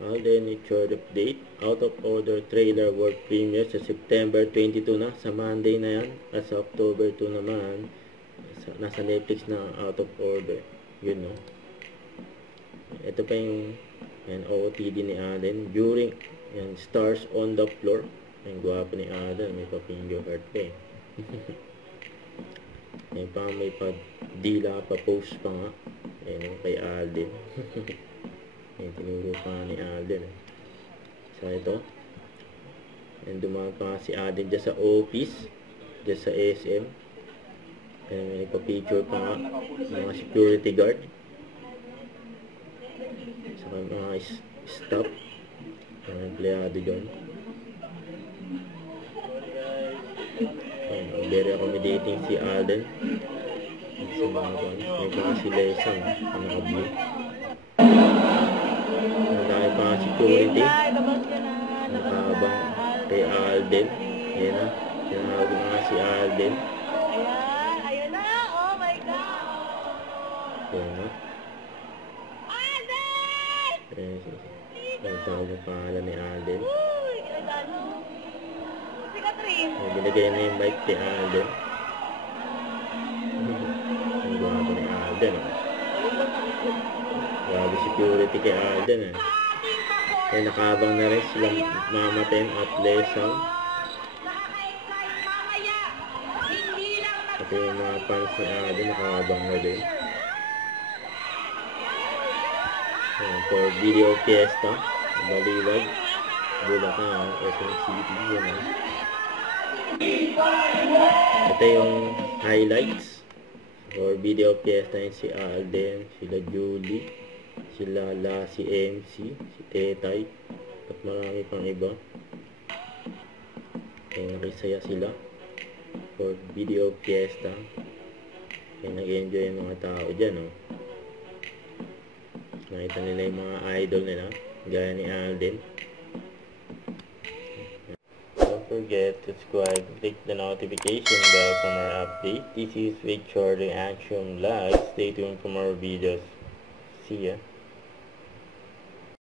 Alden Richard update. Out of Order trailer world premiere sa September 22 na. Sa Monday na yan. At sa October 2 naman. Nasa Netflix na Out of Order. Yun, no? Ito pa yung OOTD ni Alden. During yan, Stars on the Floor. Ang gwapo ni Alden. May pa-finger heart pa eh. May pa-dila pa-post pa nga. Ayan, kay Alden. Ayan, tinuro pa ni Alden. So, ito. Ayan, dumaan pa si Alden dyan sa office. Dyan sa SM. Ayan, may pa-picture pa nga. Mga security guard. Saka mga staff. Mga empleyado dyan. Ayan, very accommodating si Alden. Sa mga kan. May pa si Lesang. Naka-blue. Dahil pa security nakahabang kay Alden. Ayan na, tinawag na si Alden. Ayan na, oh my God. Ayan na, Alden! ayan, tawag ang pangalan ni Alden. Uy, kinagano. Si Catherine. Binigay na yung mic kay Alden. Ang gwapo ni Alden. Grabe security kay Alden eh. Kaya nakahabang na rin silang Mama Ten at Lesang. Pati yung mga fans ni Alden nakahabang na din. For video fiesta, Baliwag, Bulacan, SM City, yun eh. Ito yung highlights for video fiesta yun, si Alden, sila Julie, sila La, si MC, si Tetay, at marami pang iba. Kaya nakisaya sila for video fiesta. Kaya nag-enjoy yung mga tao dyan, oh. Nakita nila yung mga idol nila, gaya ni Alden. Don't forget to subscribe, click the notification bell for more updates. This is Victor Reaction Live. Stay tuned for more videos. See ya.